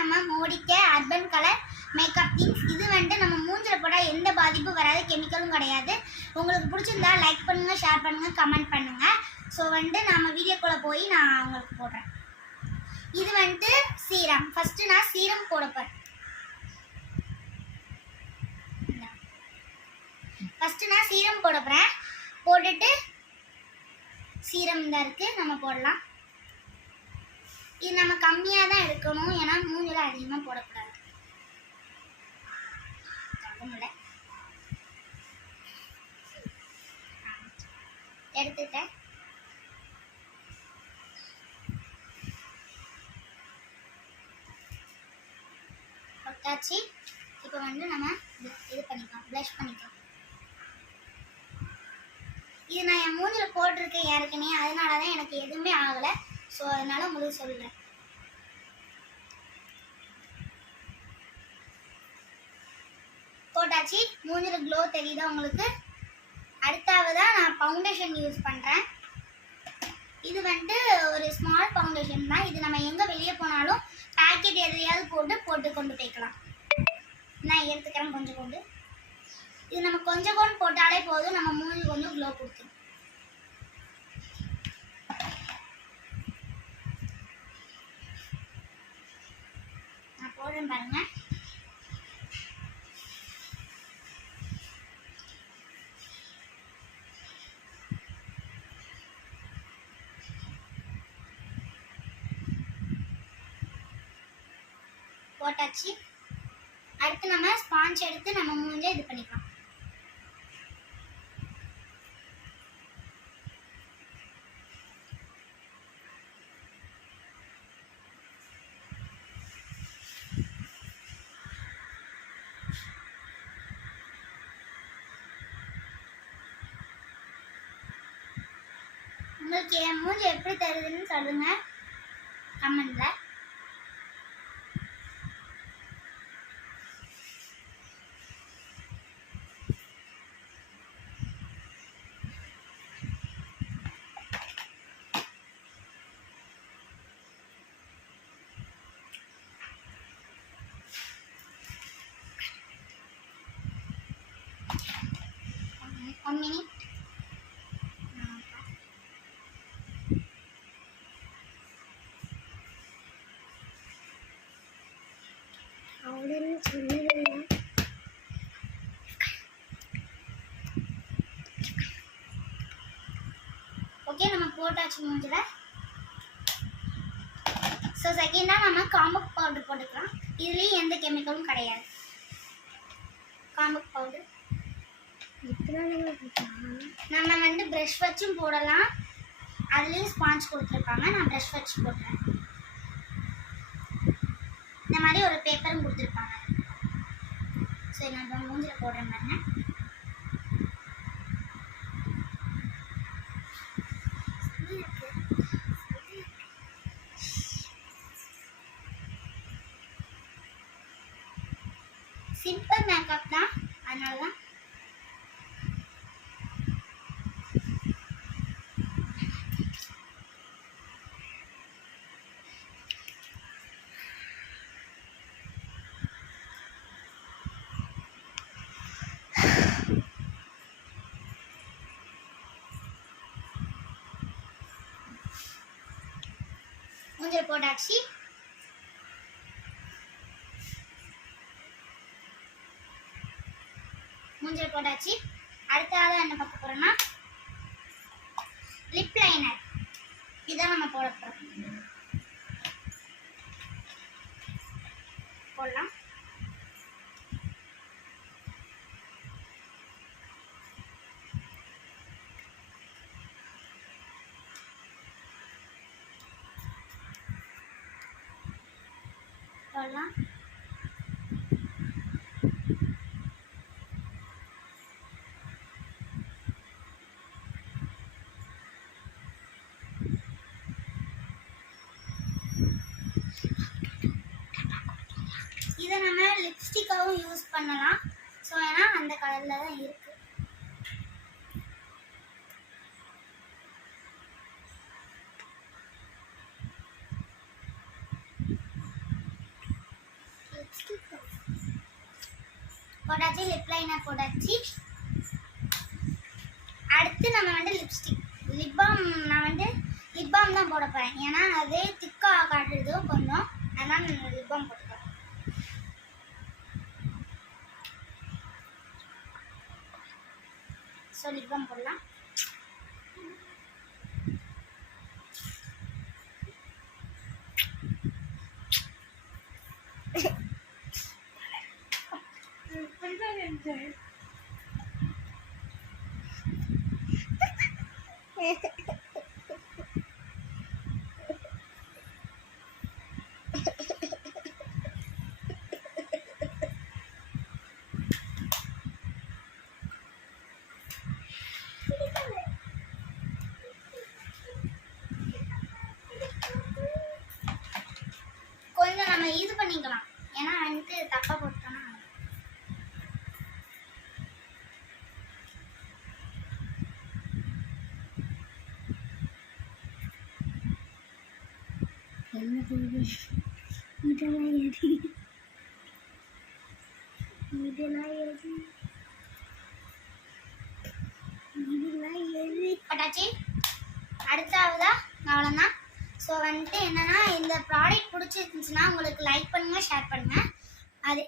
நம்ம மோடிக்க urban colour makeup things. இது நம்ம மூஞ்சில் போட்டால் எந்த பாதிப்பும் வராது, கெமிக்கலும் கிடையாது. உங்களுக்கு பிடிச்சிருந்தா லைக் பண்ணுங்கள், ஷேர் பண்ணுங்கள், கமெண்ட் பண்ணுங்கள். ஸோ நம்ம வீடியோக்குள்ளே போய் நான் உங்களுக்கு போடுறேன். இது சீரம். ஃபஸ்ட்டு நான் சீரம் போடப்பேன். ஃபஸ்ட்டு நான் சீரம் போடப்பேன். போட்டுட்டு சீரம் தான் இருக்குது, நம்ம போடலாம். இது நம்ம கம்மியாக தான் எடுக்கணும், ஏன்னா மூஞ்சில் அதிகமாக போடக்கூடாது. எடுத்துட்டேன். போட்டாச்சு. இப்போ நம்ம இது பண்ணிக்கலாம், ப்ளஷ் பண்ணிக்கலாம். இது நான் என் மூஞ்சில் போட்டிருக்கேன் ஏற்கனவே, அதனால தான் எனக்கு எதுவுமே ஆகலை. ஸோ அதனால் உங்களுக்கு சொல்கிறேன். போட்டாச்சு. மூஞ்சில் க்ளோ தெரியுதா உங்களுக்கு? அடுத்தாவதாக நான் ஃபவுண்டேஷன் யூஸ் பண்ணுறேன். இது ஒரு ஸ்மால் ஃபவுண்டேஷன் தான். இது நம்ம எங்கே வெளியே போனாலும் பேக்கெட் எதையாவது போட்டு கொண்டு போய்க்கலாம். நான் எடுத்துக்கிறேன் கொஞ்சம் கொண்டு. இது நம்ம கொஞ்சம் கொண்டு போட்டாலே போதும், நம்ம மூஞ்சி கொஞ்சம் க்ளோ கொடுத்துரும். நான் போடுறேன் பாருங்க. போட்டாச்சு. அடுத்து நம்ம ஸ்பாஞ்ச் எடுத்து நம்ம மூஞ்ச இது பண்ணிக்கலாம். உங்களுக்கு என் மூஞ்சி எப்படி தருதுன்னு சொல்லுங்க கமெண்ட்ல. One minute. ஓகே, நம்ம போட்டாச்சு மூஞ்சில. ஸோ செகண்டாக நம்ம காம்பக் பவுடர் போட்டுக்கலாம். இதுலேயும் எந்த கெமிக்கலும் கிடையாது. காம்பக் பவுடர் நம்ம ப்ரஷ் வச்சும் போடலாம். அதுலேயும் ஸ்பாஞ்ச் கொடுத்துருப்பாங்க, நான் ப்ரஷ் வச்சு போடுறேன். இந்த மாதிரி ஒரு பேப்பரும் கொடுத்துருப்பாங்க. ஸோ நான் மூஞ்சில் போடுறேன் பாருங்க. சிம்பிள் மேக்கப் தான், அதனால தான். மூஞ்சில் போட்டாச்சு. மூஞ்சில் போட்டாச்சு. அடுத்ததாக என்ன பார்க்க போறோம்னா லிப் லைனர். இதான் நம்ம போட போறோம். போடலாம். போடலாம். இதை நம்ம லிப்ஸ்டிக்காகவும் யூஸ் பண்ணலாம். ஸோ ஏன்னா அந்த கலரில் தான் இருக்குது. போட்டாச்சு, லிப் லைனர் போட்டாச்சு. அடுத்து நம்ம வந்து லிப்ஸ்டிக், லிப் பாம். நான் வந்து லிப் பாம் தான் போட போகிறேன், ஏன்னா அதே திக்காக காட்டுறது கொஞ்சம், அதனால் நான் லிப் பாம் போட்டுக்கிறேன். ஸோ லிப் பாம் போடலாம். கொஞ்சம் நம்ம இது பண்ணிக்கலாம், ஏன்னா வந்துட்டு தப்பா போட்டோம்னா என்ன செய்யுது. பட்டாச்சு. அடுத்தாவதா அவ்வளோதான். ஸோ வந்துட்டு என்னன்னா, இந்த ப்ராடக்ட் பிடிச்சிருந்துச்சுன்னா உங்களுக்கு லைக் பண்ணுங்க, ஷேர் பண்ணுங்க. அது